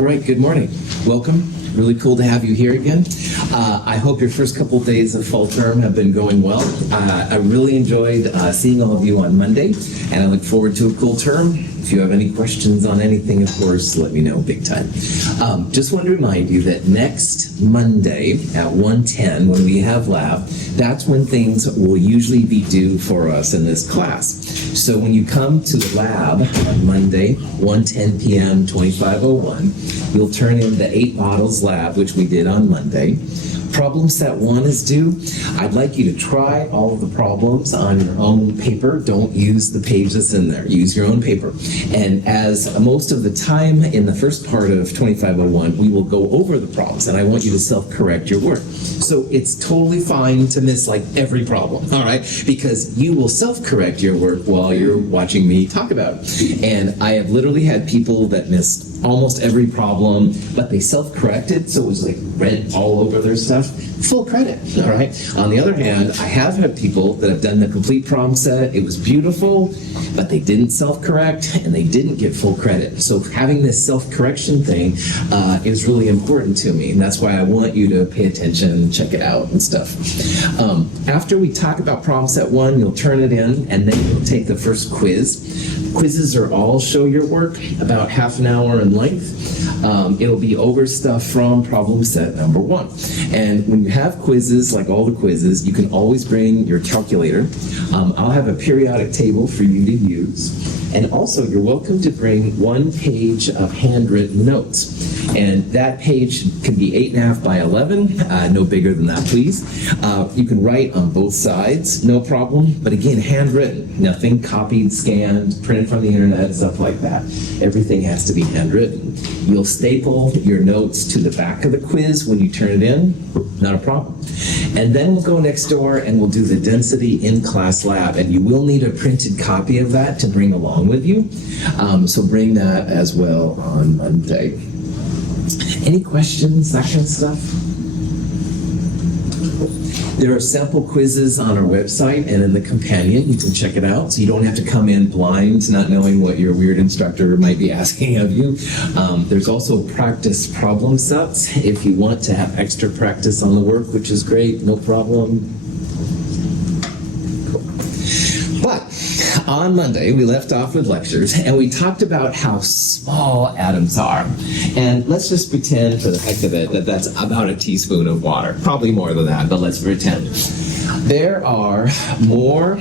All right, good morning. Welcome. Really cool to have you here again. I hope your first couple of days of fall term have been going well. I really enjoyed seeing all of you on Monday, and I look forward to a cool term. If you have any questions on anything, of course, let me know big time. Just want to remind you that next Monday at 1:10, when we have lab, that's when things will usually be due for us in this class. So when you come to the lab on Monday, 1:10 p.m., 2501, you'll turn in the 8 bottles lab, which we did on Monday. Problem set 1 is due. I'd like you to try all of the problems on your own paper. Don't use the page that's in there. Use your own paper. And as most of the time in the first part of 2501, we will go over the problems, and I want you to self-correct your work. So it's totally fine to miss like every problem, all right? Because you will self-correct your work while you're watching me talk about it. And I have literally had people that missed almost every problem, but they self-corrected, so it was like red all over their stuff. Full credit, all right? On the other hand, I have had people that have done the complete problem set. It was beautiful, but they didn't self-correct, and they didn't get full credit. So having this self-correction thing is really important to me, and that's why I want you to pay attention, check it out, and stuff. After we talk about problem set 1, you'll turn it in, and then you'll take the first quiz. Quizzes are all show your work, about half an hour in length. It'll be over stuff from problem set number 1. And when you have quizzes, like all the quizzes, you can always bring your calculator. I'll have a periodic table for you to use. And also, you're welcome to bring 1 page of handwritten notes. And that page can be 8.5 by 11, no bigger than that, please. You can write on both sides, no problem. But again, handwritten, nothing copied, scanned, printed from the internet, stuff like that. Everything has to be handwritten. You'll staple your notes to the back of the quiz when you turn it in, not a problem. And then we'll go next door and we'll do the density in-class lab. And you will need a printed copy of that to bring along with you. So bring that as well on Monday. Any questions, that kind of stuff? There are sample quizzes on our website and in the companion. You can check it out, so you don't have to come in blind, not knowing what your weird instructor might be asking of you. There's also practice problem sets if you want to have extra practice on the work, which is great, no problem. But on Monday, we left off with lectures, and we talked about how small atoms are. And let's just pretend, for the heck of it, that that's about a teaspoon of water. Probably more than that, but let's pretend. There are more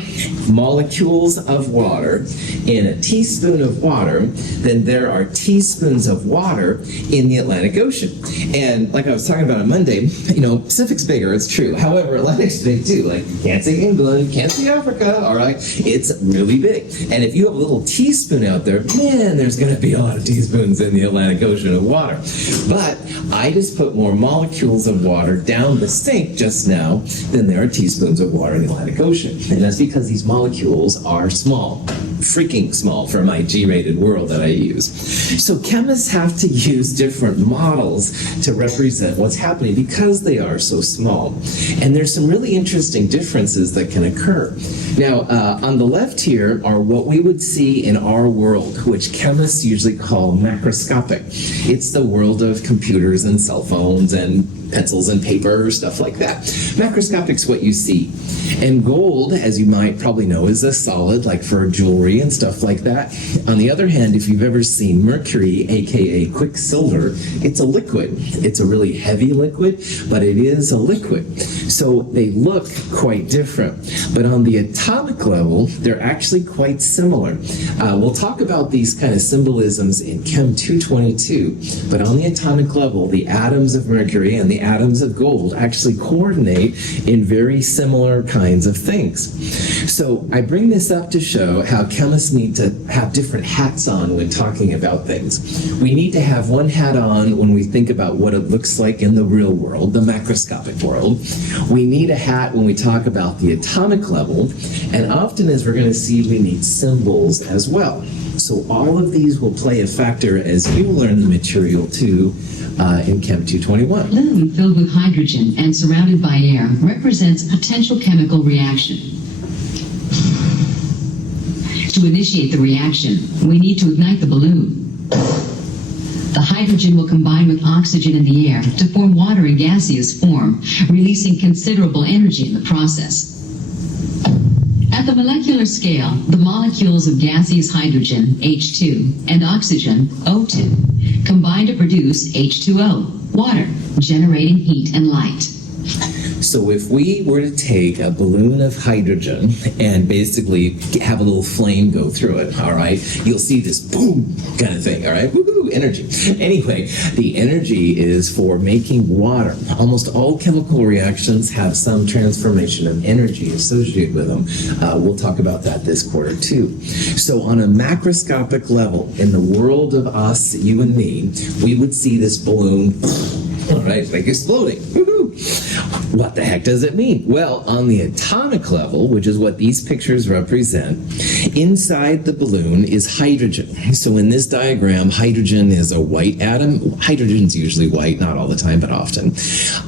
molecules of water in a teaspoon of water than there are teaspoons of water in the Atlantic Ocean. And like I was talking about on Monday, you know, Pacific's bigger, it's true. However, Atlantic's big too. Like, you can't see England, you can't see Africa, all right? It's really big. And if you have a little teaspoon out there, man, there's going to be a lot of teaspoons in the Atlantic Ocean of water. But I just put more molecules of water down the sink just now than there are teaspoons of water in the Atlantic Ocean. And that's because these molecules are small, freaking small for my G-rated world that I use. So chemists have to use different models to represent what's happening because they are so small. And there's some really interesting differences that can occur. Now, on the left here are what we would see in our world, which chemists usually call macroscopic. It's the world of computers and cell phones and pencils and paper, stuff like that. Macroscopic's what you see. And gold, as you might probably know, is a solid, like for jewelry and stuff like that. On the other hand, if you've ever seen mercury, aka quicksilver, it's a liquid. It's a really heavy liquid, but it is a liquid. So they look quite different. But on the atomic level, they're actually quite similar. We'll talk about these kind of symbolisms in Chem 222, but on the atomic level, the atoms of mercury and the atoms of gold actually coordinate in very similar kinds of things. So I bring this up to show how chemists need to have different hats on when talking about things. We need to have one hat on when we think about what it looks like in the real world, the macroscopic world. We need a hat when we talk about the atomic level, and often, as we're going to see, we need symbols as well. So all of these will play a factor as we learn the material too in Chem 221. Balloon filled with hydrogen and surrounded by air represents a potential chemical reaction. To initiate the reaction, we need to ignite the balloon. The hydrogen will combine with oxygen in the air to form water in gaseous form, releasing considerable energy in the process. At the molecular scale, the molecules of gaseous hydrogen, H2, and oxygen, O2, combine to produce H2O, water, generating heat and light. So if we were to take a balloon of hydrogen and basically have a little flame go through it, all right, you'll see this boom kind of thing, all right, woohoo, energy. Anyway, the energy is for making water. Almost all chemical reactions have some transformation of energy associated with them. We'll talk about that this quarter too. So on a macroscopic level, in the world of us, you and me, we would see this balloon, all right, like exploding. Woohoo! What the heck does it mean? Well, on the atomic level, which is what these pictures represent, inside the balloon is hydrogen. So in this diagram, hydrogen is a white atom. Hydrogen's usually white, not all the time, but often.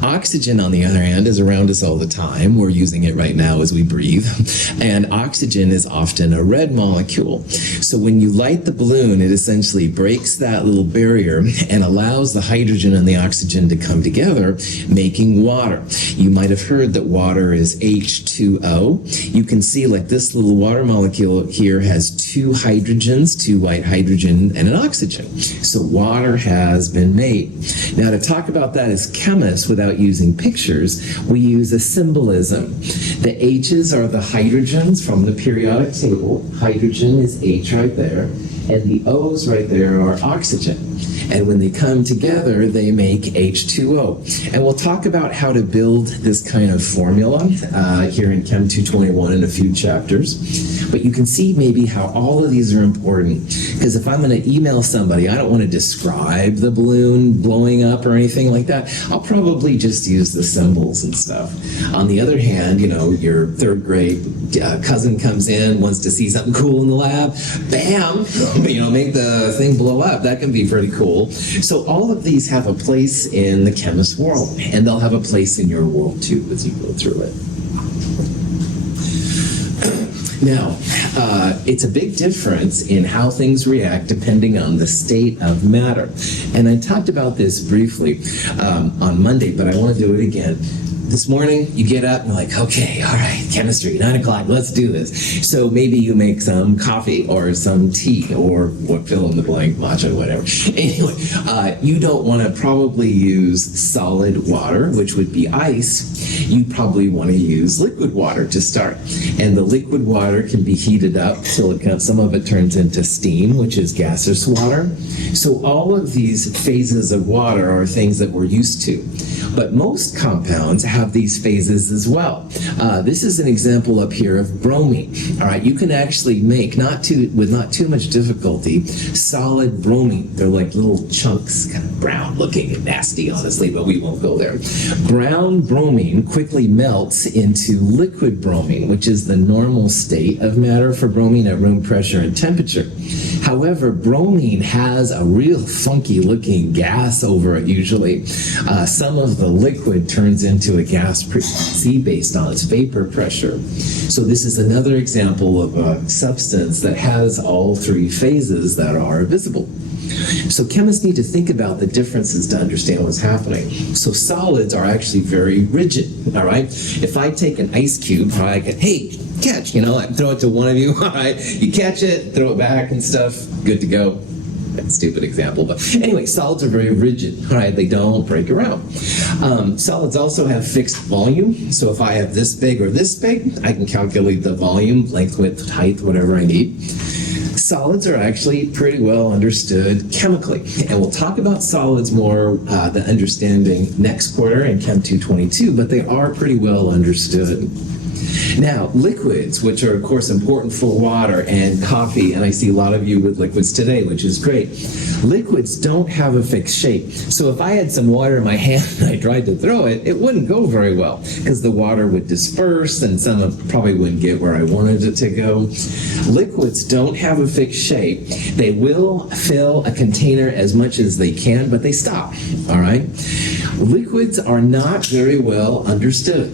Oxygen, on the other hand, is around us all the time. We're using it right now as we breathe. And oxygen is often a red molecule. So when you light the balloon, it essentially breaks that little barrier and allows the hydrogen and the oxygen to come together, making water. You might have heard that water is H2O. You can see like this little water molecule here has two hydrogens, two white hydrogen and an oxygen. So water has been made. Now to talk about that as chemists without using pictures, we use a symbolism. The H's are the hydrogens from the periodic table. Hydrogen is H right there. And the O's right there are oxygen. And when they come together, they make H2O. And we'll talk about how to build this kind of formula here in Chem 221 in a few chapters. But you can see maybe how all of these are important. Because if I'm going to email somebody, I don't want to describe the balloon blowing up or anything like that. I'll probably just use the symbols and stuff. On the other hand, you know, your third grade cousin comes in, wants to see something cool in the lab, bam, you know, make the thing blow up. That can be pretty cool. So all of these have a place in the chemist world, and they'll have a place in your world too as you go through it. Now, it's a big difference in how things react depending on the state of matter. And I talked about this briefly on Monday, but I want to do it again. This morning, you get up and you're like, okay, all right, chemistry, 9 o'clock, let's do this. So maybe you make some coffee or some tea or what, fill in the blank, matcha, whatever. Anyway, you don't want to probably use solid water, which would be ice. You probably want to use liquid water to start. And the liquid water can be heated up till some of it turns into steam, which is gaseous water. So all of these phases of water are things that we're used to. But most compounds have these phases as well. This is an example up here of bromine. All right, you can actually make, with not too much difficulty, solid bromine. They're like little chunks, kind of brown looking and nasty, honestly, but we won't go there. Brown bromine quickly melts into liquid bromine, which is the normal state of matter for bromine at room pressure and temperature. However, bromine has a real funky looking gas over it usually. Some of the liquid turns into a gas based on its vapor pressure. So this is another example of a substance that has all three phases that are visible. So chemists need to think about the differences to understand what's happening. So solids are actually very rigid, all right? If I take an ice cube, all right, hey, catch, you know, I throw it to one of you, all right? You catch it, throw it back and stuff, good to go. That's a stupid example, but anyway, solids are very rigid, all right? They don't break around. Solids also have fixed volume, so if I have this big or this big, I can calculate the volume, length, width, height, whatever I need. Solids are actually pretty well understood chemically, and we'll talk about solids more, the understanding next quarter in Chem 222, but they are pretty well understood. Now, liquids, which are of course important for water and coffee, and I see a lot of you with liquids today, which is great. Liquids don't have a fixed shape. So if I had some water in my hand and I tried to throw it, it wouldn't go very well because the water would disperse and some of it probably wouldn't get where I wanted it to go. Liquids don't have a fixed shape. They will fill a container as much as they can, but they stop, all right? Liquids are not very well understood.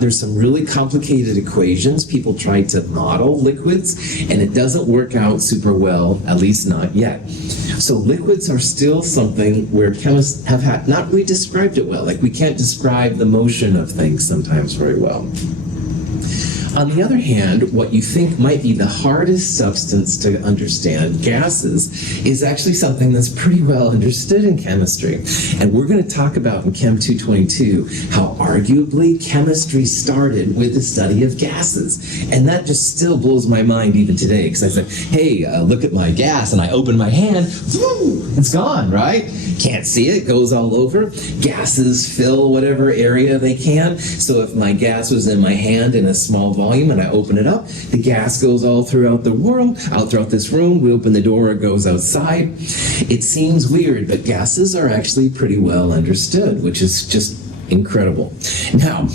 There's some really complicated equations. People try to model liquids, and it doesn't work out super well, at least not yet. So liquids are still something where chemists have not really described it well. Like we can't describe the motion of things sometimes very well. On the other hand, what you think might be the hardest substance to understand, gases, is actually something that's pretty well understood in chemistry. And we're going to talk about in Chem 222 how arguably chemistry started with the study of gases. And that just still blows my mind even today, because I said, hey, look at my gas, and I open my hand, whoo, it's gone, right? Can't see it, goes all over. Gases fill whatever area they can. So if my gas was in my hand in a small volume and I open it up, the gas goes all throughout the world, out throughout this room. We open the door, it goes outside. It seems weird, but gases are actually pretty well understood, which is just incredible. Now,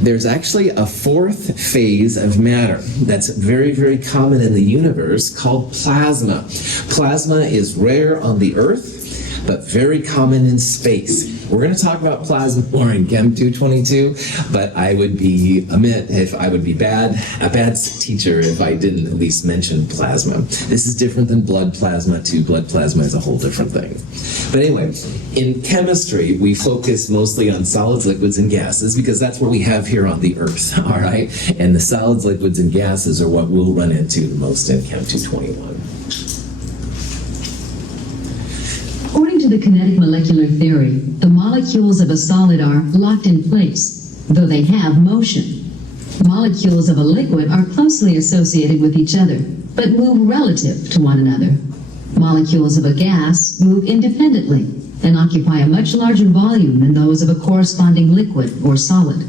there's actually a fourth phase of matter that's very, very common in the universe called plasma. Plasma is rare on the Earth, but very common in space. We're going to talk about plasma more in Chem 222, but I would be a bad teacher if I didn't at least mention plasma. This is different than blood plasma too. Blood plasma is a whole different thing. But anyway, in chemistry, we focus mostly on solids, liquids, and gases because that's what we have here on the Earth, all right? And the solids, liquids, and gases are what we'll run into the most in Chem 221. According to the kinetic molecular theory, the molecules of a solid are locked in place, though they have motion. Molecules of a liquid are closely associated with each other, but move relative to one another. Molecules of a gas move independently and occupy a much larger volume than those of a corresponding liquid or solid.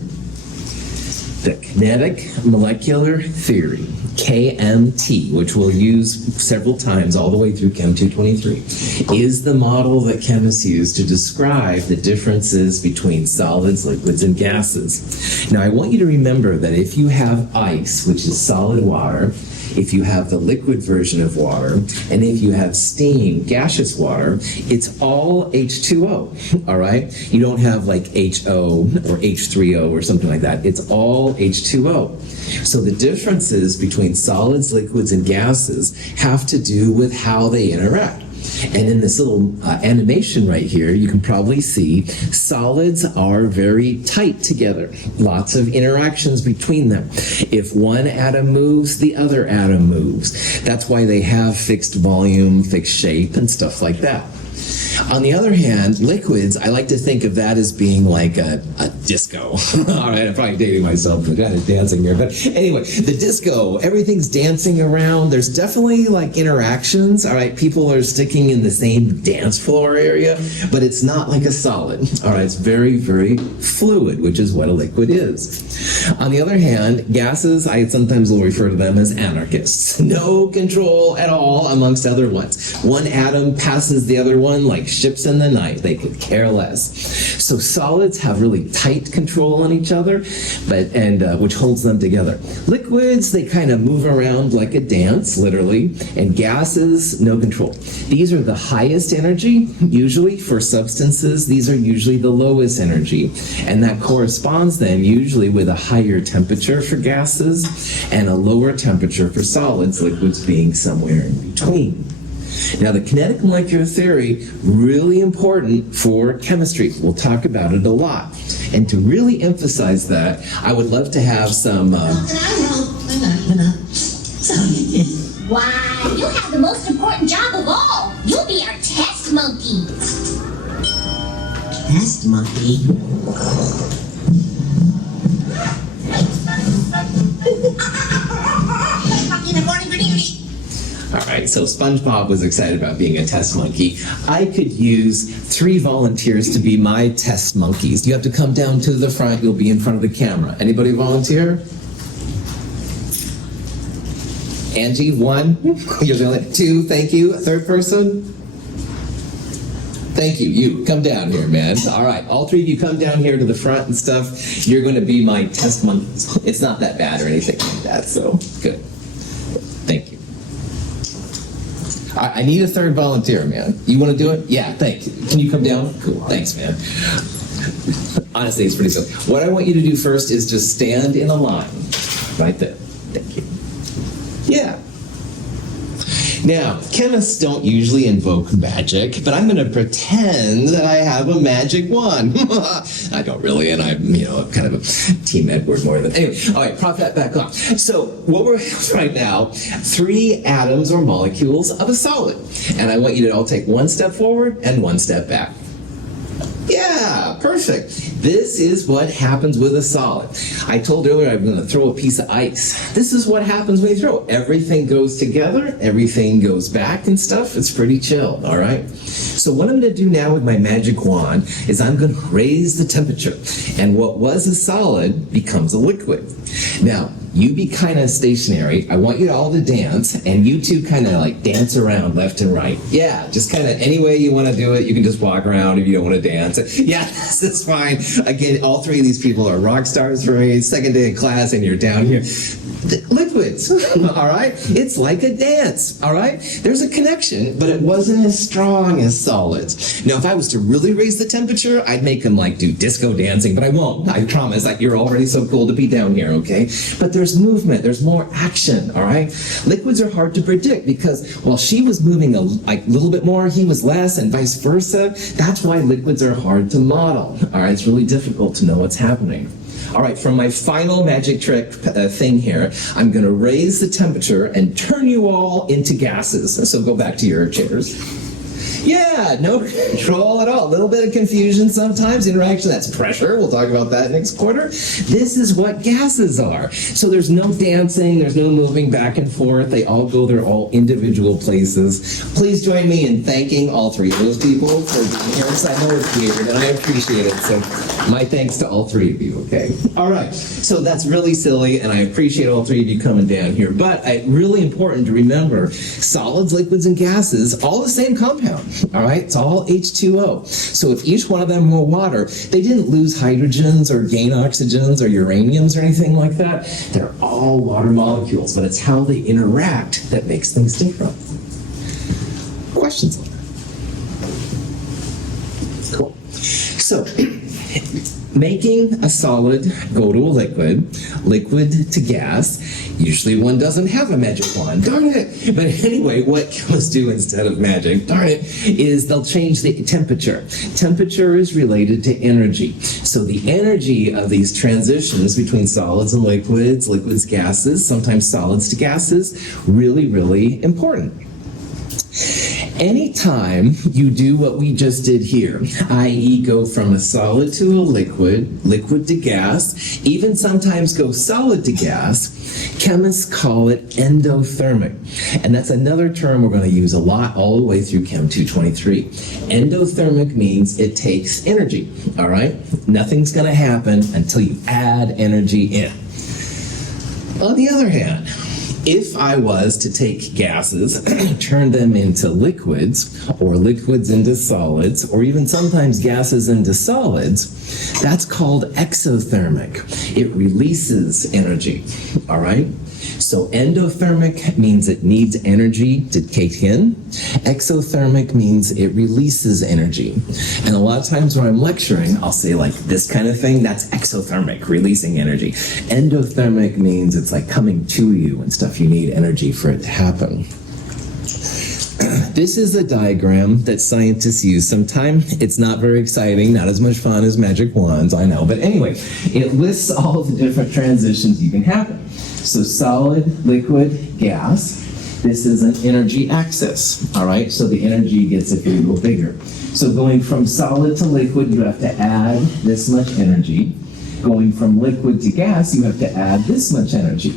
The kinetic molecular theory, KMT, which we'll use several times all the way through Chem 223, is the model that chemists use to describe the differences between solids, liquids, and gases. Now, I want you to remember that if you have ice, which is solid water, if you have the liquid version of water, and if you have steam, gaseous water, it's all H2O, all right? You don't have like HO or H3O or something like that. It's all H2O. So the differences between solids, liquids, and gases have to do with how they interact. And in this little animation right here, you can probably see solids are very tight together. Lots of interactions between them. If one atom moves, the other atom moves. That's why they have fixed volume, fixed shape, and stuff like that. On the other hand, liquids, I like to think of that as being like a disco. All right, I'm probably dating myself, I'm kind of dancing here. But anyway, the disco, everything's dancing around. There's definitely like interactions. All right, people are sticking in the same dance floor area, but it's not like a solid. All right, it's very, very fluid, which is what a liquid is. On the other hand, gases, I sometimes will refer to them as anarchists. No control at all amongst other ones. One atom passes the other one like ships in the night. They could care less. So solids have really tight control on each other, which holds them together. Liquids, they kind of move around like a dance, literally, and gases, no control. These are the highest energy, usually for substances. These are usually the lowest energy, and that corresponds then usually with a higher temperature for gases and a lower temperature for solids, liquids being somewhere in between. Now, the kinetic molecular theory, really important for chemistry. We'll talk about it a lot. And to really emphasize that, I would love to have some... Why, you have the most important job of all. You'll be our test monkey. Test monkey? All right, so SpongeBob was excited about being a test monkey. I could use 3 volunteers to be my test monkeys. You have to come down to the front. You'll be in front of the camera. Anybody volunteer? Angie, 1. You're the only 2. Thank you. A third person? Thank you. You, come down here, man. All right, all 3 of you come down here to the front and stuff. You're going to be my test monkeys. It's not that bad or anything like that, so good. Thank you. I need a third volunteer, man. You want to do it? Yeah, thank you. Can you come down? Cool. Thanks, man. Honestly, it's pretty simple. What I want you to do first is just stand in a line. Right there. Thank you. Yeah. Now, chemists don't usually invoke magic, but I'm going to pretend that I have a magic wand. I don't really, and I'm, kind of a Team Edward more than... Anyway, all right, prop that back on. So, what we're right now, 3 atoms or molecules of a solid. And I want you to all take 1 step forward and 1 step back. Yeah, perfect. This is what happens with a solid. I told earlier I'm going to throw a piece of ice. This is what happens when you throw. Everything goes together, everything goes back and stuff. It's pretty chill, all right? So what I'm going to do now with my magic wand is I'm going to raise the temperature. And what was a solid becomes a liquid. Now, you be kind of stationary. I want you all to dance, and you two kind of like dance around left and right. Yeah, just kind of any way you want to do it. You can just walk around if you don't want to dance. Yeah, this is fine. Again, all 3 of these people are rock stars for a second day of class, and you're down here. Liquids, all right? It's like a dance, all right? There's a connection, but it wasn't as strong as solids. Now, if I was to really raise the temperature, I'd make them like do disco dancing, but I won't. I promise. Like, you're already so cool to be down here, okay? But there's movement, there's more action, all right? Liquids are hard to predict because while she was moving a little bit more, he was less, and vice versa. That's why liquids are hard to model, all right? It's really difficult to know what's happening. All right, for my final magic trick thing here, I'm going to raise the temperature and turn you all into gases. So go back to your chairs. Yeah, no control at all. A little bit of confusion sometimes. Interaction, that's pressure. We'll talk about that next quarter. This is what gases are. So there's no dancing. There's no moving back and forth. They all go their all individual places. Please join me in thanking all 3 of those people for being here. I know it's weird, and I appreciate it. So my thanks to all 3 of you, okay? All right. So that's really silly, and I appreciate all 3 of you coming down here. But really important to remember, solids, liquids, and gases, all the same compound. All right, it's all H2O. So if each one of them were water, they didn't lose hydrogens or gain oxygens or uraniums or anything like that. They're all water molecules, but it's how they interact that makes things different. Questions? Cool. So, making a solid go to a liquid to gas, usually one doesn't have a magic wand, darn it. But anyway, what chemists do instead of magic, darn it, is they'll change the temperature. Temperature is related to energy. So the energy of these transitions between solids and liquids, gases, sometimes solids to gases, really, really important. Anytime you do what we just did here, i.e. go from a solid to a liquid to gas, even sometimes go solid to gas, chemists call it endothermic. And that's another term we're going to use a lot all the way through Chem 223. Endothermic means it takes energy, all right? Nothing's going to happen until you add energy in. On the other hand, if I was to take gases, turn them into liquids, or liquids into solids, or even sometimes gases into solids, that's called exothermic. It releases energy, all right? So endothermic means it needs energy to take in. Exothermic means it releases energy. And a lot of times when I'm lecturing, I'll say like this kind of thing, that's exothermic, releasing energy. Endothermic means it's like coming to you and stuff. You need energy for it to happen. This is a diagram that scientists use sometimes. It's not very exciting, not as much fun as magic wands, I know. But anyway, it lists all the different transitions you can happen. So solid, liquid, gas. This is an energy axis, all right? So the energy gets a little bigger. So going from solid to liquid, you have to add this much energy. Going from liquid to gas, you have to add this much energy.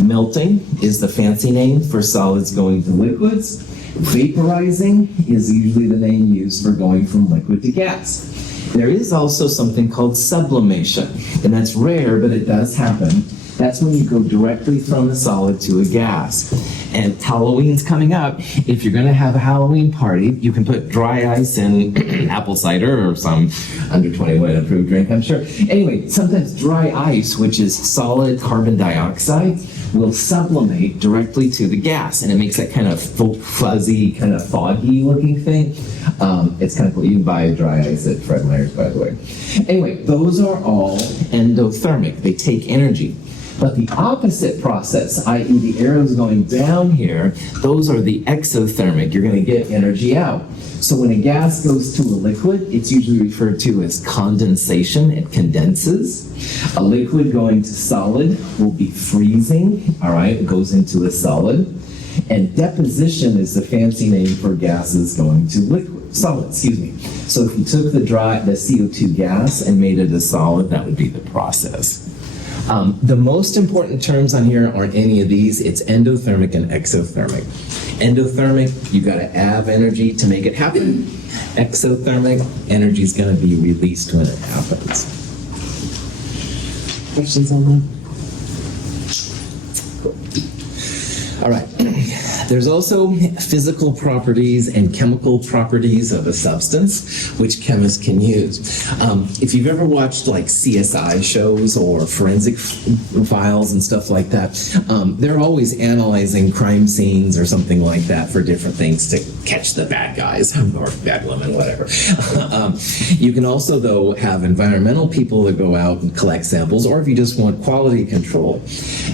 Melting is the fancy name for solids going to liquids. Vaporizing is usually the name used for going from liquid to gas. There is also something called sublimation, and that's rare, but it does happen. That's when you go directly from a solid to a gas. And Halloween's coming up. If you're going to have a Halloween party, you can put dry ice in apple cider or some under 21 approved drink, I'm sure. Anyway, sometimes dry ice, which is solid carbon dioxide, will sublimate directly to the gas. And it makes that kind of fuzzy, kind of foggy looking thing. It's kind of cool. You can buy dry ice at Fred Meyer's, by the way. Anyway, those are all endothermic. They take energy. But the opposite process, i.e. the arrows going down here, those are the exothermic. You're going to get energy out. So when a gas goes to a liquid, it's usually referred to as condensation. It condenses. A liquid going to solid will be freezing. All right, it goes into a solid. And deposition is the fancy name for gases going to solid, excuse me. So if you took the CO2 gas and made it a solid, that would be the process. The most important terms on here aren't any of these. It's endothermic and exothermic. Endothermic, you got to have energy to make it happen. Exothermic, energy is going to be released when it happens. Questions on that? All right. There's also physical properties and chemical properties of a substance, which chemists can use. If you've ever watched like CSI shows or forensic files and stuff like that, they're always analyzing crime scenes or something like that for different things to catch the bad guys or bad women, whatever. You can also, though, have environmental people that go out and collect samples, or if you just want quality control.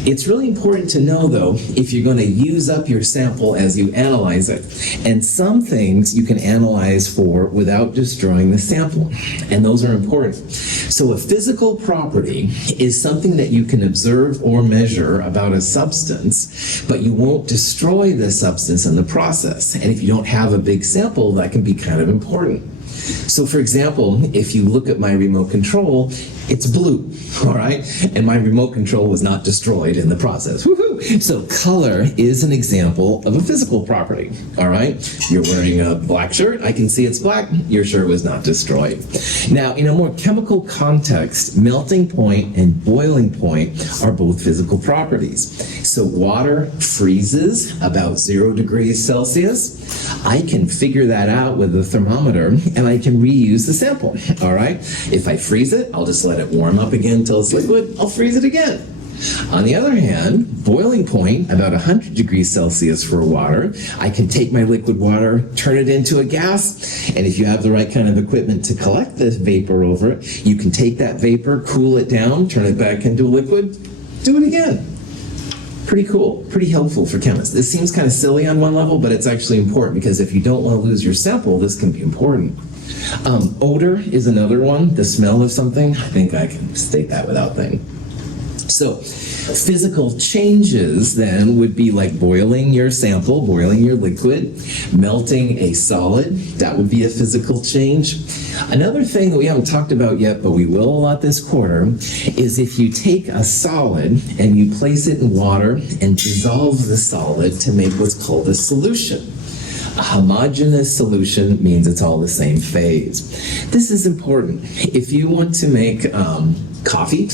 It's really important to know, though, if you're going to use up your sample as you analyze it. And some things you can analyze for without destroying the sample. And those are important. So a physical property is something that you can observe or measure about a substance, but you won't destroy the substance in the process. And if you don't have a big sample, that can be kind of important. So for example, if you look at my remote control, it's blue, all right? And my remote control was not destroyed in the process. Woohoo! So color is an example of a physical property, all right? You're wearing a black shirt, I can see it's black, your shirt was not destroyed. Now, in a more chemical context, melting point and boiling point are both physical properties. So water freezes about 0 degrees Celsius. I can figure that out with a thermometer, and I can reuse the sample, all right? If I freeze it, I'll just let it warm up again until it's liquid. I'll freeze it again. On the other hand, boiling point, about 100 degrees Celsius for water, I can take my liquid water, turn it into a gas, and if you have the right kind of equipment to collect this vapor over it, you can take that vapor, cool it down, turn it back into a liquid, do it again. Pretty cool, pretty helpful for chemists. This seems kind of silly on one level, but it's actually important because if you don't want to lose your sample, this can be important. Odor is another one, the smell of something. I think I can state that without thinking. So physical changes then would be like boiling your sample, boiling your liquid, melting a solid. That would be a physical change. Another thing that we haven't talked about yet, but we will a lot this quarter, is if you take a solid and you place it in water and dissolve the solid to make what's called a solution. A homogeneous solution means it's all the same phase. This is important. If you want to make coffee,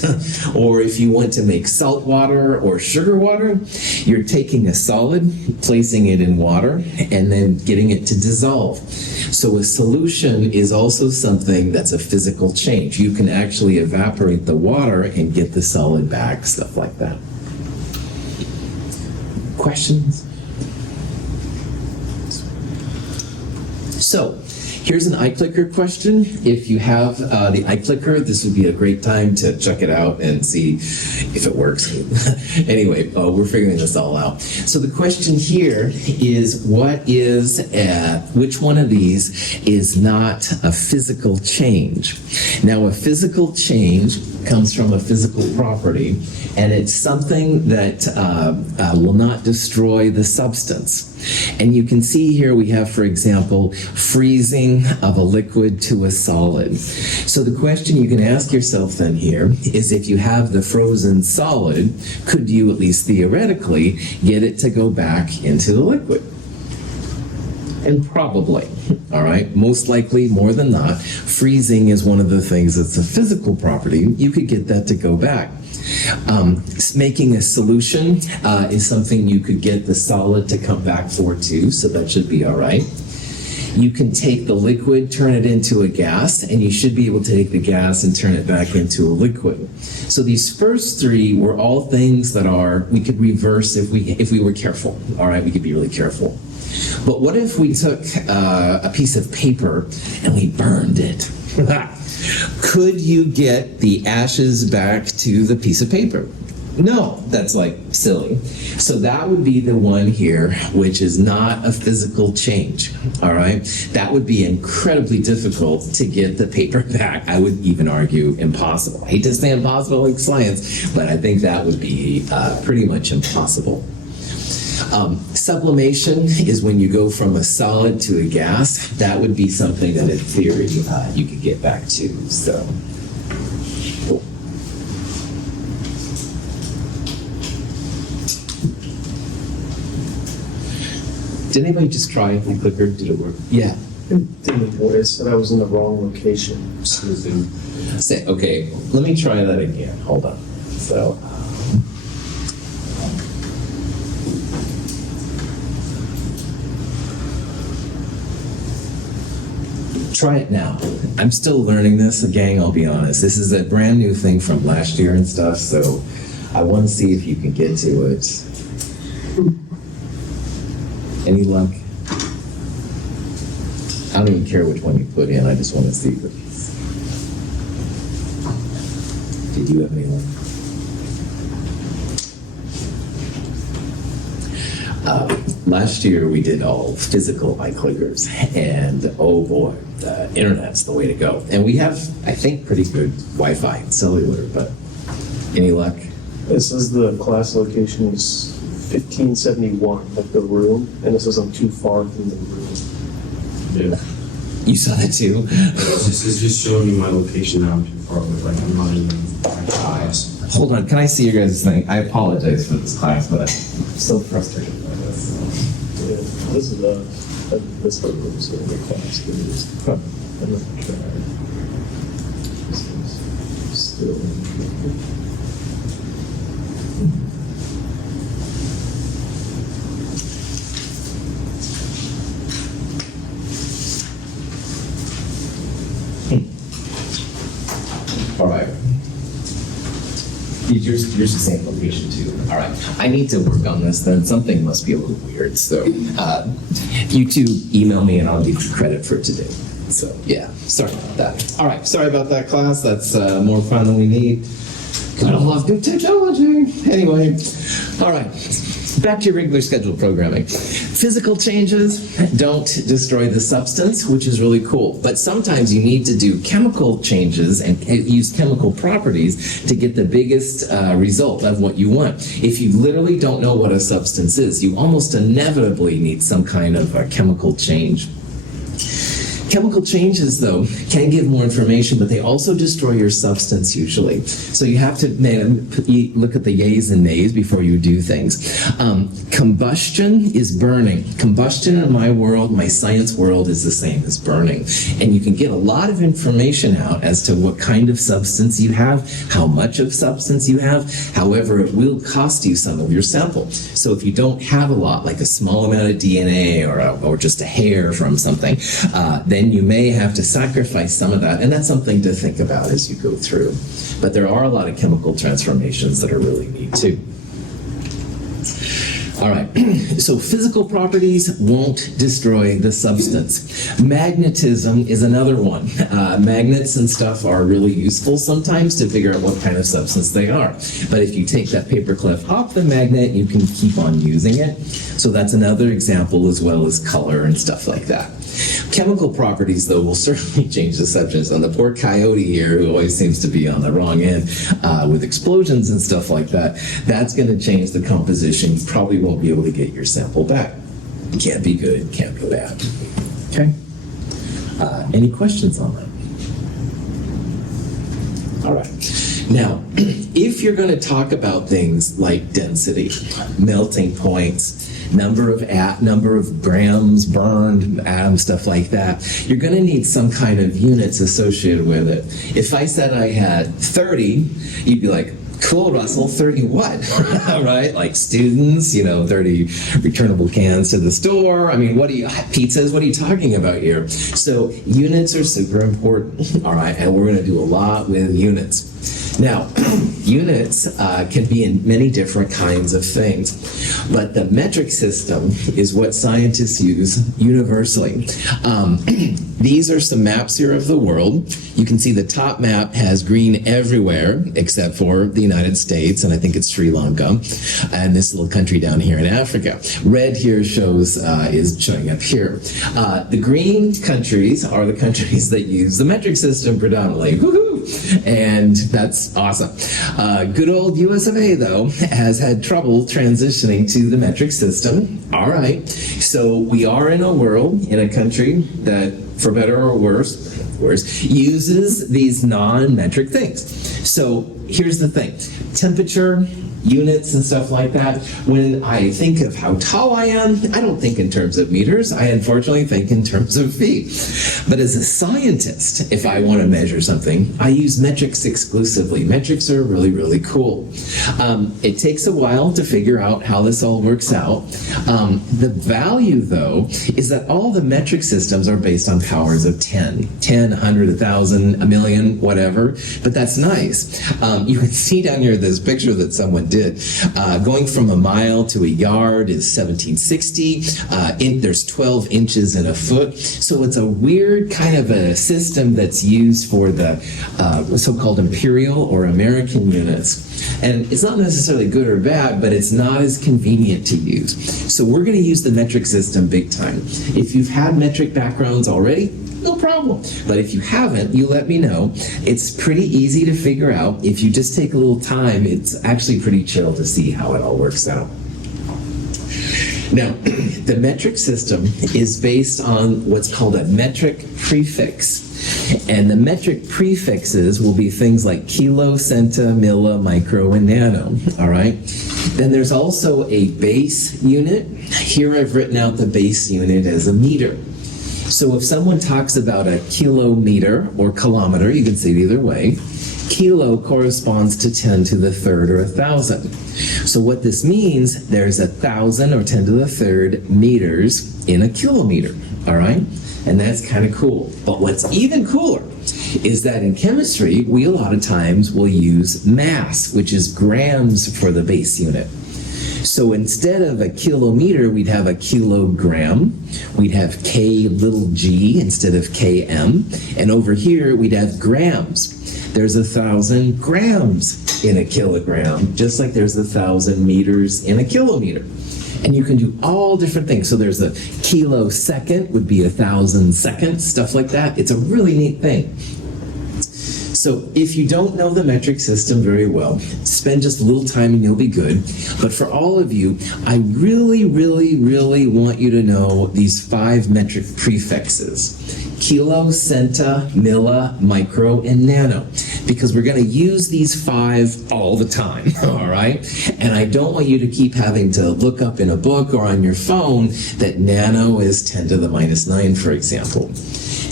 or if you want to make salt water or sugar water, you're taking a solid, placing it in water, and then getting it to dissolve. So a solution is also something that's a physical change. You can actually evaporate the water and get the solid back, stuff like that. Questions? So, here's an iClicker question. If you have the iClicker, this would be a great time to check it out and see if it works. Anyway, we're figuring this all out. So the question here is, which one of these is not a physical change? Now, a physical change comes from a physical property, and it's something that will not destroy the substance. And you can see here we have, for example, freezing of a liquid to a solid. So the question you can ask yourself then here is, if you have the frozen solid, could you at least theoretically get it to go back into the liquid? And probably, all right? Most likely, more than not, freezing is one of the things that's a physical property. You could get that to go back. Making a solution is something you could get the solid to come back for too, so that should be all right. You can take the liquid, turn it into a gas, and you should be able to take the gas and turn it back into a liquid. So these first three were all things that we could reverse if we were careful. All right, we could be really careful. But what if we took a piece of paper and we burned it? Could you get the ashes back to the piece of paper? No, that's like silly. So that would be the one here, which is not a physical change, all right? That would be incredibly difficult to get the paper back. I would even argue impossible. I hate to say impossible like science, but I think that would be pretty much impossible. Sublimation is when you go from a solid to a gas. That would be something that in theory you could get back to, so. Cool. Did anybody just try the clicker? Did it work? Yeah. It didn't work. It said I was in the wrong location. Say, okay, let me try that again. Hold on. So. Try it now. I'm still learning this, gang, I'll be honest. This is a brand new thing from last year and stuff, so I want to see if you can get to it. Any luck? I don't even care which one you put in, I just want to see. Did you have any luck? Last year we did all physical by clickers, and oh boy, the internet's the way to go. And we have, I think, pretty good Wi-Fi and cellular, but any luck? It says the class location is 1571, like the room, and it says I'm too far from the room. Yeah. You saw that too? It's just showing me my location now. I'm too far away. Like I'm not even my eyes. Hold on, can I see your guys' thing? I apologize for this class, but I'm so frustrated by this. Yeah, this is this room, so the class is. I'm not sure. This is still. All right. Yours the same location too. All right. I need to work on this then. Something must be a little weird. So you two email me and I'll give you credit for today. So yeah, sorry about that. All right. Sorry about that, class. That's more fun than we need. Gotta love good technology. Anyway, all right. Back to your regular scheduled programming. Physical changes don't destroy the substance, which is really cool. But sometimes you need to do chemical changes and use chemical properties to get the biggest result of what you want. If you literally don't know what a substance is, you almost inevitably need some kind of a chemical change. Chemical changes, though, can give more information, but they also destroy your substance usually. So you have to look at the yays and nays before you do things. Combustion is burning. Combustion in my world, my science world, is the same as burning. And you can get a lot of information out as to what kind of substance you have, how much of substance you have. However, it will cost you some of your sample. So if you don't have a lot, like a small amount of DNA or just a hair from something, then you may have to sacrifice some of that, and that's something to think about as you go through. But there are a lot of chemical transformations that are really neat too. All right, so physical properties won't destroy the substance. Magnetism is another one. Magnets and stuff are really useful sometimes to figure out what kind of substance they are. But if you take that paperclip off the magnet, you can keep on using it. So that's another example, as well as color and stuff like that. Chemical properties, though, will certainly change the substance. And the poor coyote here, who always seems to be on the wrong end with explosions and stuff like that, that's going to change the composition. You probably won't be able to get your sample back. Can't be good, can't be bad. Okay? Any questions on that? All right. Now, if you're going to talk about things like density, melting points, number of grams burned, atoms, stuff like that, you're going to need some kind of units associated with it. If I said I had 30, you'd be like, cool, Russell, 30 what? Right? Like students, 30 returnable cans to the store. I mean, pizzas, what are you talking about here? So units are super important, all right? And we're going to do a lot with units. Now, units can be in many different kinds of things, but the metric system is what scientists use universally. These are some maps here of the world. You can see the top map has green everywhere except for the United States, and I think it's Sri Lanka, and this little country down here in Africa. Red here shows is showing up here. The green countries are the countries that use the metric system predominantly. Woohoo! And that's awesome. Good old US of A, though, has had trouble transitioning to the metric system. All right. So we are in a world, in a country that, for better or worse, uses these non-metric things. So here's the thing. Temperature, units and stuff like that, when I think of how tall I am, I don't think in terms of meters. I unfortunately think in terms of feet. But as a scientist, if I want to measure something, I use metrics exclusively. Metrics are really, really cool. It takes a while to figure out how this all works out. The value, though, is that all the metric systems are based on powers of 10, 100, 1,000, a million, whatever. But that's nice. You can see down here this picture that someone did. Going from a mile to a yard is 1760. There's 12 inches in a foot. So it's a weird kind of a system that's used for the so-called imperial or American units. And it's not necessarily good or bad, but it's not as convenient to use. So we're going to use the metric system big time. If you've had metric backgrounds already, no problem. But if you haven't, you let me know. It's pretty easy to figure out. If you just take a little time, it's actually pretty chill to see how it all works out. Now, the metric system is based on what's called a metric prefix. And the metric prefixes will be things like kilo, centa, milli, micro, and nano. All right? Then there's also a base unit. Here I've written out the base unit as a meter. So if someone talks about a kilometer or kilometer, you can say it either way, kilo corresponds to 10 to the third or 1,000. So what this means, there's 1,000 or 10 to the third meters in a kilometer, all right? And that's kind of cool. But what's even cooler is that in chemistry, we a lot of times will use mass, which is grams for the base unit. So instead of a kilometer, we'd have a kilogram. We'd have K little g instead of km. And over here, we'd have grams. There's 1,000 grams in a kilogram, just like there's 1,000 meters in a kilometer. And you can do all different things. So there's a kilosecond would be 1,000 seconds, stuff like that. It's a really neat thing. So if you don't know the metric system very well, spend just a little time and you'll be good. But for all of you, I really, really, really want you to know these 5 metric prefixes. Kilo, centa, milli, micro, and nano. Because we're going to use these 5 all the time, all right? And I don't want you to keep having to look up in a book or on your phone that nano is 10 to the minus 9, for example.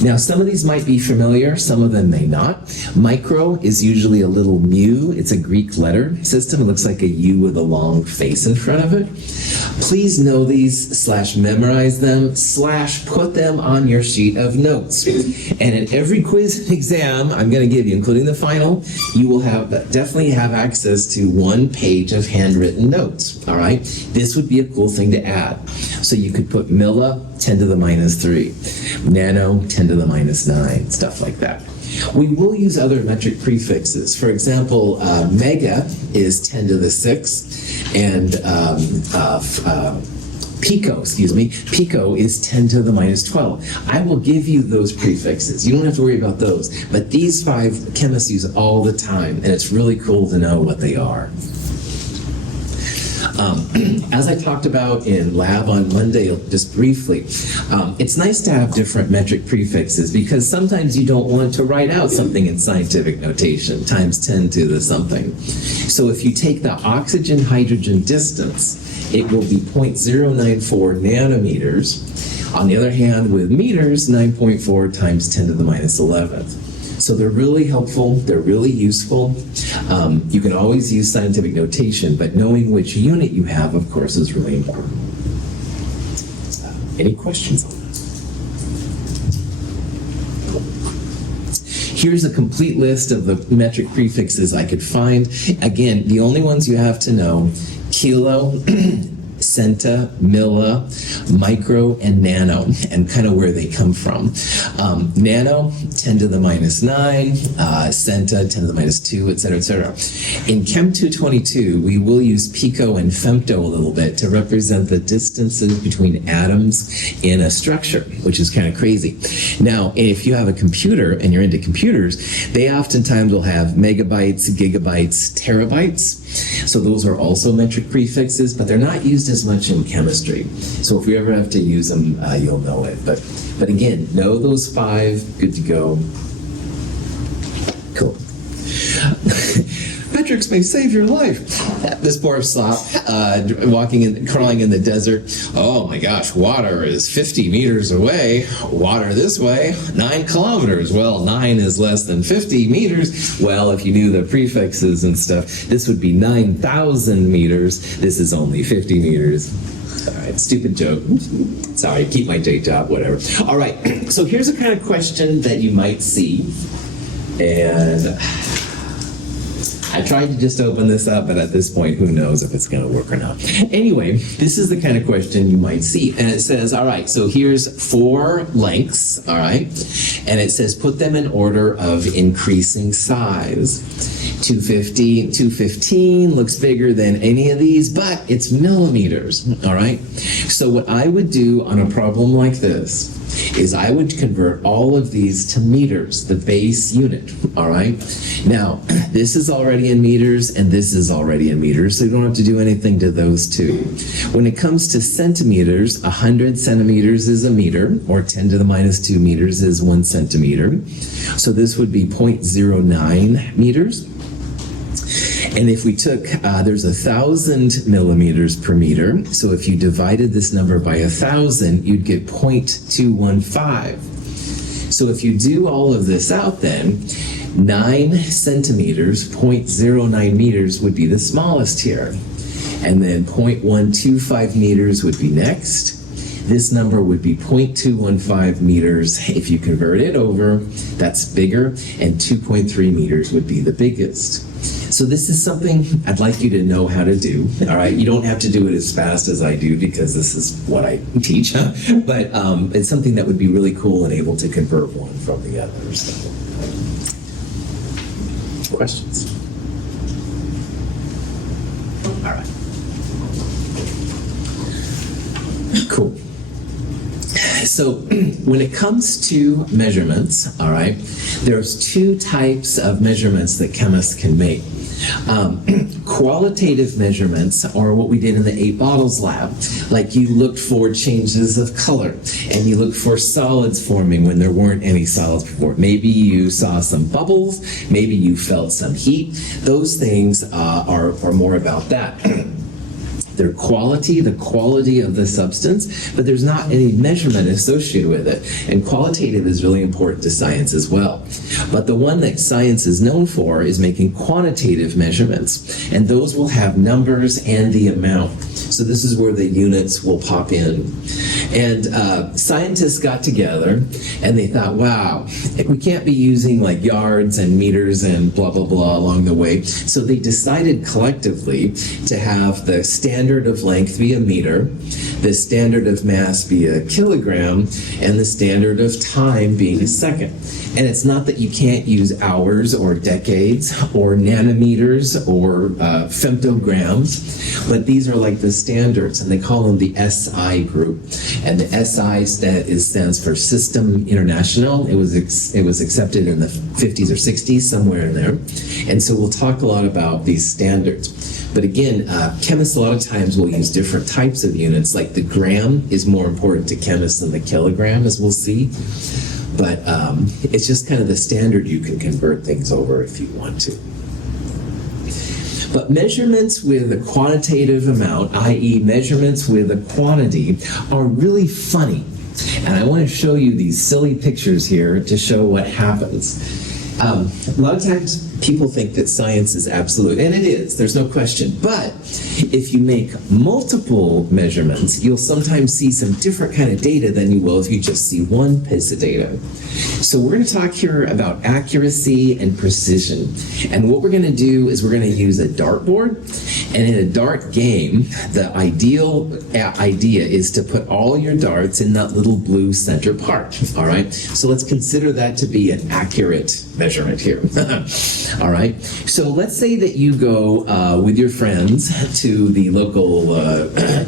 Now, some of these might be familiar, some of them may not. Micro is usually a little mu. It's a Greek letter system. It looks like a U with a long face in front of it. Please know these, / memorize them, / put them on your sheet of notes. And in every quiz and exam I'm going to give you, including the final, you will definitely have access to 1 page of handwritten notes, all right? This would be a cool thing to add. So you could put milli, 10 to the minus 3, nano, 10 to the minus 9, stuff like that. We will use other metric prefixes. For example, mega is 10 to the 6, and pico is 10 to the minus 12. I will give you those prefixes. You don't have to worry about those. But these 5 chemists use all the time, and it's really cool to know what they are. As I talked about in lab on Monday, just briefly, it's nice to have different metric prefixes because sometimes you don't want to write out something in scientific notation, times 10 to the something. So if you take the oxygen-hydrogen distance, it will be 0.094 nanometers. On the other hand, with meters, 9.4 times 10 to the minus 11th. So they're really helpful, they're really useful. You can always use scientific notation, but knowing which unit you have, of course, is really important. Any questions on that? Here's a complete list of the metric prefixes I could find. Again, the only ones you have to know: kilo, centa, milli, micro, and nano, and kind of where they come from. Nano, 10 to the minus 9, centa, 10 to the minus 2, et cetera, et cetera. In Chem 222, we will use pico and femto a little bit to represent the distances between atoms in a structure, which is kind of crazy. Now, if you have a computer and you're into computers, they oftentimes will have megabytes, gigabytes, terabytes. So those are also metric prefixes, but they're not used as much in chemistry. So if we ever have to use them, you'll know it. But again, know those 5, good to go. Cool. Metrics may save your life. This poor slop, crawling in the desert. Oh my gosh, water is 50 meters away. Water this way, 9 kilometers. Well, 9 is less than 50 meters. Well, if you knew the prefixes and stuff, this would be 9,000 meters. This is only 50 meters. All right, stupid joke. Sorry, keep my day job, whatever. All right, so here's a kind of question that you might see. And I tried to just open this up, but at this point, who knows if it's going to work or not. Anyway, this is the kind of question you might see. And it says, all right, so here's 4 lengths, all right? And it says put them in order of increasing size. 215 looks bigger than any of these, but it's millimeters, all right? So what I would do on a problem like this is I would convert all of these to meters, the base unit, all right? Now, this is already in meters, and this is already in meters, so you don't have to do anything to those two. When it comes to centimeters, 100 centimeters is a meter, or 10 to the minus 2 meters is 1 centimeter. So this would be 0.09 meters. And if we took, there's 1,000 millimeters per meter. So if you divided this number by 1,000, you'd get 0.215. So if you do all of this out then, 9 centimeters, 0.09 meters would be the smallest here. And then 0.125 meters would be next. This number would be 0.215 meters. If you convert it over, that's bigger, and 2.3 meters would be the biggest. So this is something I'd like you to know how to do, all right? You don't have to do it as fast as I do because this is what I teach, but it's something that would be really cool and able to convert one from the other. So. Questions? All right. Cool. So when it comes to measurements, all right, there's 2 types of measurements that chemists can make. Qualitative measurements are what we did in the 8 bottles lab. Like you looked for changes of color and you looked for solids forming when there weren't any solids before. Maybe you saw some bubbles, maybe you felt some heat. Those things are more about that. Their quality, the quality of the substance, but there's not any measurement associated with it. And qualitative is really important to science as well. But the one that science is known for is making quantitative measurements. And those will have numbers and the amount. So this is where the units will pop in. And scientists got together and they thought, wow, we can't be using like yards and meters and blah, blah, blah along the way. So they decided collectively to have the standard of length be a meter, the standard of mass be a kilogram, and the standard of time being a second. And it's not that you can't use hours or decades or nanometers or femtograms, but these are like the standards, and they call them the SI group. And the SI stands for System International. It was accepted in the 50s or 60s, somewhere in there. And so we'll talk a lot about these standards. But again, chemists a lot of times will use different types of units, like the gram is more important to chemists than the kilogram, as we'll see. But it's just kind of the standard you can convert things over if you want to. But measurements with a quantitative amount, i.e. measurements with a quantity, are really funny. And I want to show you these silly pictures here to show what happens. A lot of times people think that science is absolute, and it is, there's no question. But if you make multiple measurements, you'll sometimes see some different kind of data than you will if you just see one piece of data. So we're going to talk here about accuracy and precision. And what we're going to do is we're going to use a dartboard. And in a dart game, the ideal idea is to put all your darts in that little blue center part. All right? So let's consider that to be an accurate measurement here. All right? So let's say that you go with your friends to the local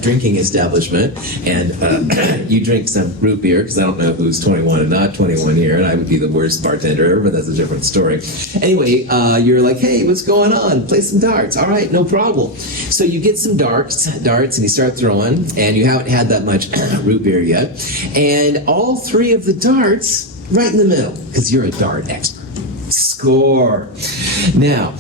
drinking establishment and you drink some root beer, because I don't know who's 21 and not 21 here, and I would be the worst bartender ever, but that's a different story. Anyway, you're like, hey, what's going on? Play some darts. All right, no problem. So you get some darts, and you start throwing, and you haven't had that much root beer yet, and all three of the darts right in the middle, because you're a dart expert. Score. Now,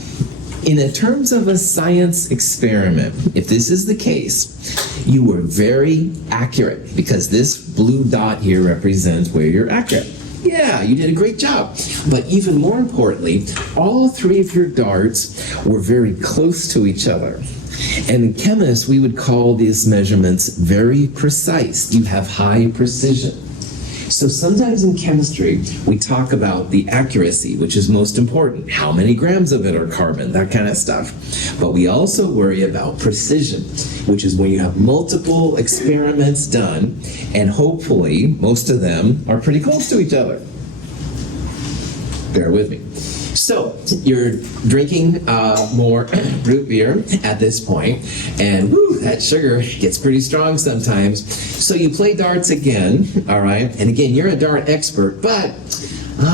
in terms of a science experiment, if this is the case, you were very accurate, because this blue dot here represents where you're accurate. Yeah, you did a great job. But even more importantly, all three of your darts were very close to each other. And in chemists, we would call these measurements very precise. You have high precision. So sometimes in chemistry, we talk about the accuracy, which is most important. How many grams of it are carbon, that kind of stuff. But we also worry about precision, which is when you have multiple experiments done, and hopefully most of them are pretty close to each other. Bear with me. So you're drinking more root beer at this point, and woo, that sugar gets pretty strong sometimes. So you play darts again, all right? And again, you're a dart expert, but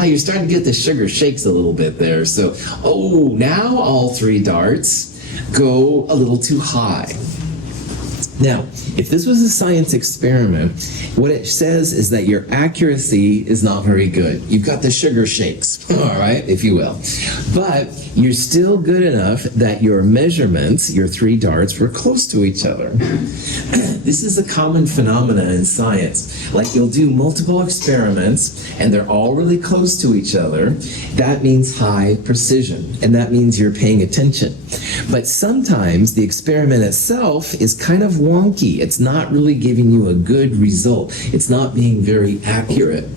you're starting to get the sugar shakes a little bit there. So, now all three darts go a little too high. Now, if this was a science experiment, what it says is that your accuracy is not very good. You've got the sugar shakes, all right, if you will. But you're still good enough that your measurements, your three darts, were close to each other. This is a common phenomenon in science. Like, you'll do multiple experiments, and they're all really close to each other. That means high precision, and that means you're paying attention. But sometimes the experiment itself is kind of wonky. It's not really giving you a good result. It's not being very accurate.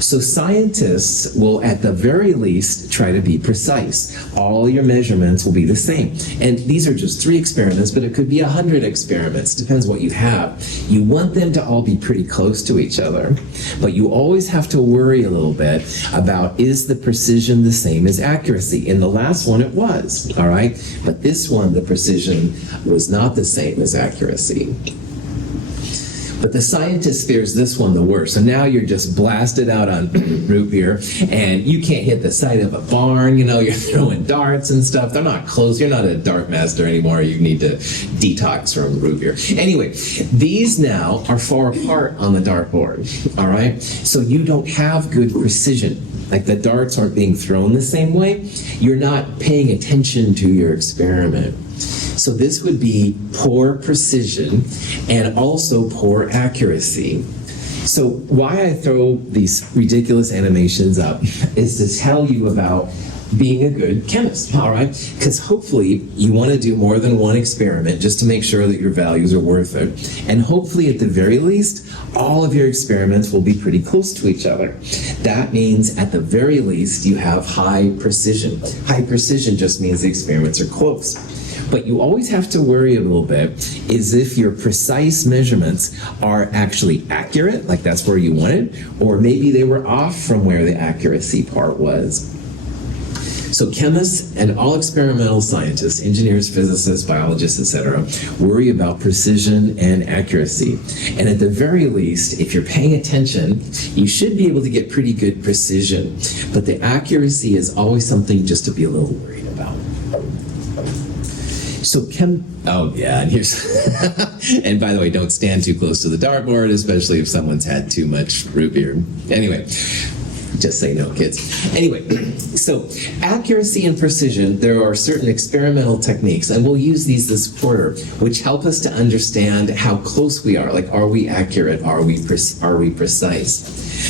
So scientists will, at the very least, try to be precise. All your measurements will be the same. And these are just 3 experiments, but it could be 100 experiments. Depends what you have. You want them to all be pretty close to each other, but you always have to worry a little bit about, is the precision the same as accuracy? In the last one, it was, all right? But this one, the precision was not the same as accuracy. But the scientist fears this one the worst. So now you're just blasted out on root beer, and you can't hit the side of a barn. You know, you're throwing darts and stuff. They're not close. You're not a dart master anymore. You need to detox from root beer. Anyway, these now are far apart on the dartboard, all right? So you don't have good precision. Like, the darts aren't being thrown the same way. You're not paying attention to your experiment. So this would be poor precision and also poor accuracy. So why I throw these ridiculous animations up is to tell you about being a good chemist, all right? Because hopefully you want to do more than one experiment just to make sure that your values are worth it. And hopefully, at the very least, all of your experiments will be pretty close to each other. That means, at the very least, you have high precision. High precision just means the experiments are close. But you always have to worry a little bit is if your precise measurements are actually accurate, like that's where you want it, or maybe they were off from where the accuracy part was. So chemists and all experimental scientists, engineers, physicists, biologists, etc., worry about precision and accuracy. And at the very least, if you're paying attention, you should be able to get pretty good precision. But the accuracy is always something just to be a little worried about. So and here's, and by the way, don't stand too close to the dartboard, especially if someone's had too much root beer. Anyway, just say no, kids. Anyway, so accuracy and precision, there are certain experimental techniques, and we'll use these this quarter, which help us to understand how close we are. Like, are we accurate? Are we precise?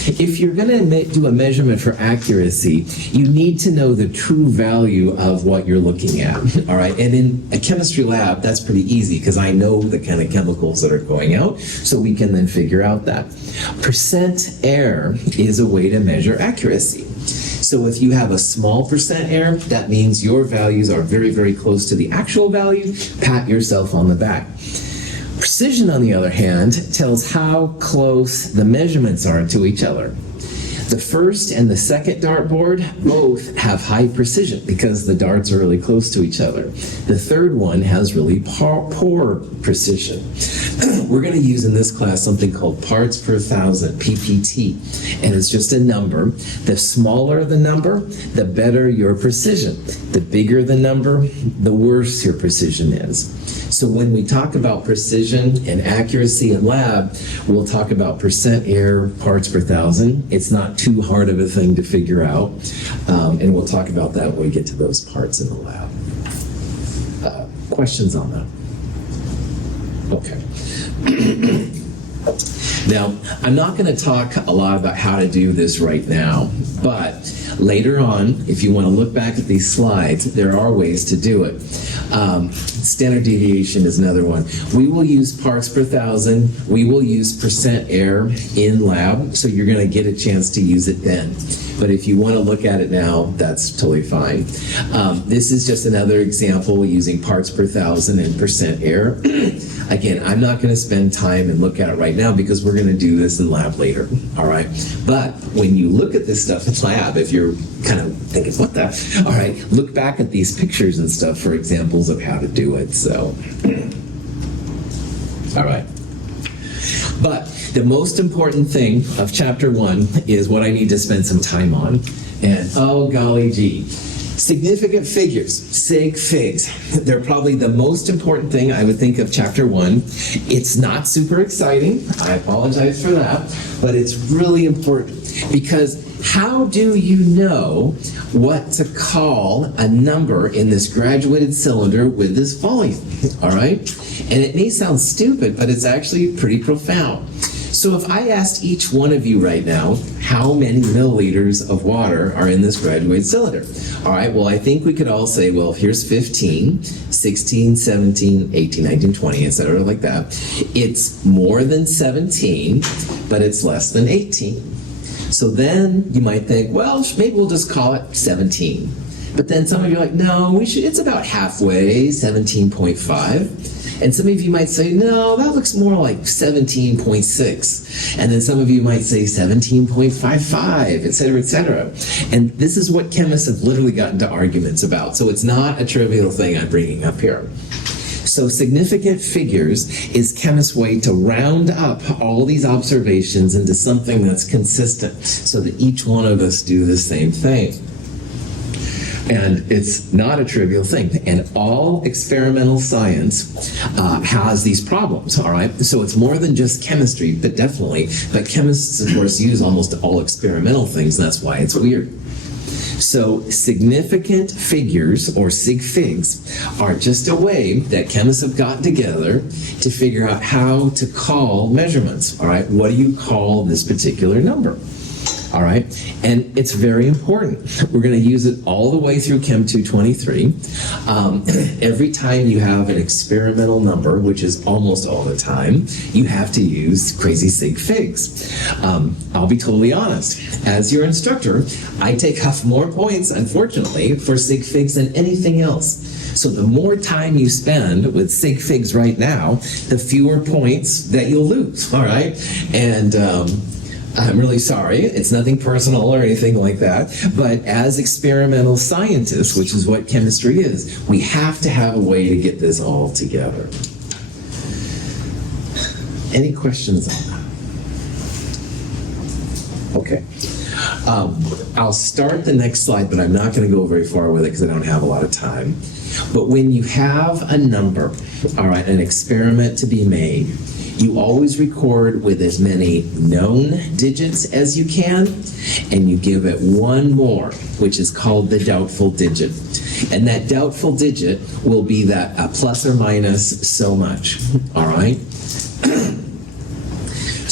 If you're going to do a measurement for accuracy, you need to know the true value of what you're looking at, all right? And in a chemistry lab, that's pretty easy because I know the kind of chemicals that are going out, so we can then figure out that. Percent error is a way to measure accuracy. So if you have a small percent error, that means your values are very, very close to the actual value. Pat yourself on the back. Precision, on the other hand, tells how close the measurements are to each other. The first and the second dartboard both have high precision because the darts are really close to each other. The third one has really poor precision. We're going to use in this class something called parts per thousand, PPT, and it's just a number. The smaller the number, the better your precision. The bigger the number, the worse your precision is. So when we talk about precision and accuracy in lab, we'll talk about percent error, parts per thousand. It's not too hard of a thing to figure out, and we'll talk about that when we get to those parts in the lab. Questions on that? Okay. Now, I'm not going to talk a lot about how to do this right now, but later on, if you want to look back at these slides, there are ways to do it. Standard deviation is another one. We will use parts per thousand. We will use percent error in lab, so you're going to get a chance to use it then. But if you want to look at it now, that's totally fine. This is just another example using parts per thousand and percent error. Again, I'm not going to spend time and look at it right now because we're going to do this in lab later, all right? But when you look at this stuff in lab, if you're kind of thinking, what the? All right, look back at these pictures and stuff for examples of how to do it, so. All right. But the most important thing of chapter 1 is what I need to spend some time on. And oh golly gee, significant figures, sig figs. They're probably the most important thing I would think of chapter 1. It's not super exciting. I apologize for that. But it's really important because how do you know what to call a number in this graduated cylinder with this volume? All right? And it may sound stupid, but it's actually pretty profound. So if I asked each one of you right now, how many milliliters of water are in this graduated cylinder? All right, well, I think we could all say, well, here's 15, 16, 17, 18, 19, 20, etc. like that. It's more than 17, but it's less than 18. So then you might think, well, maybe we'll just call it 17. But then some of you are like, no, it's about halfway, 17.5. And some of you might say, no, that looks more like 17.6. And then some of you might say 17.55, et cetera, et cetera. And this is what chemists have literally gotten into arguments about. So it's not a trivial thing I'm bringing up here. So significant figures is chemists' way to round up all these observations into something that's consistent so that each one of us do the same thing. And it's not a trivial thing. And all experimental science has these problems, all right? So it's more than just chemistry, but definitely. But chemists, of course, use almost all experimental things, and that's why it's weird. So significant figures, or sig figs, are just a way that chemists have gotten together to figure out how to call measurements, all right? What do you call this particular number? All right, and it's very important. We're going to use it all the way through Chem 223. Every time you have an experimental number, which is almost all the time, you have to use crazy sig figs. I'll be totally honest. As your instructor, I take off more points, unfortunately, for sig figs than anything else. So the more time you spend with sig figs right now, the fewer points that you'll lose, all right? And I'm really sorry. It's nothing personal or anything like that. But as experimental scientists, which is what chemistry is, we have to have a way to get this all together. Any questions on that? Okay. I'll start the next slide, but I'm not going to go very far with it because I don't have a lot of time. But when you have a number, all right, an experiment to be made, you always record with as many known digits as you can, and you give it one more, which is called the doubtful digit. And that doubtful digit will be that plus or minus so much, all right?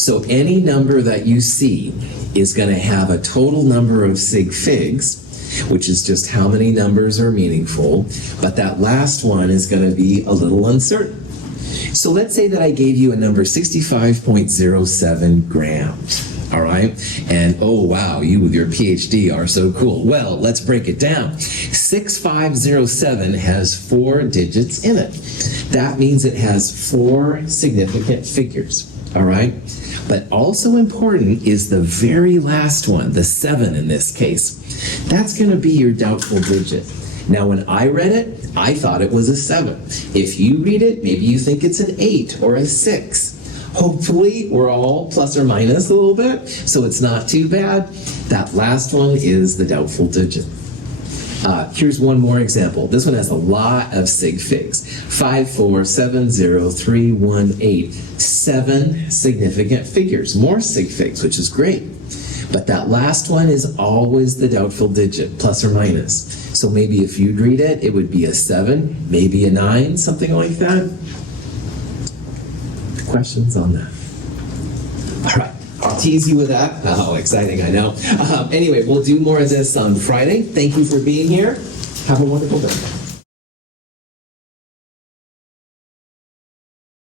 So any number that you see is going to have a total number of sig figs, which is just how many numbers are meaningful, but that last one is going to be a little uncertain. So let's say that I gave you a number 65.07 grams. All right. And oh, wow, you with your PhD are so cool. Well, let's break it down. 6507 has 4 digits in it. That means it has 4 significant figures. All right. But also important is the very last one, the 7 in this case. That's going to be your doubtful digit. Now, when I read it, I thought it was a 7. If you read it, maybe you think it's an 8 or a 6. Hopefully, we're all plus or minus a little bit, so it's not too bad. That last one is the doubtful digit. Here's one more example. This one has a lot of sig figs. 5470318. 7 significant figures, more sig figs, which is great. But that last one is always the doubtful digit, plus or minus. So maybe if you'd read it, it would be a 7, maybe a 9, something like that. Questions on that? All right, I'll tease you with that. Oh, exciting, I know. Anyway, we'll do more of this on Friday. Thank you for being here. Have a wonderful day.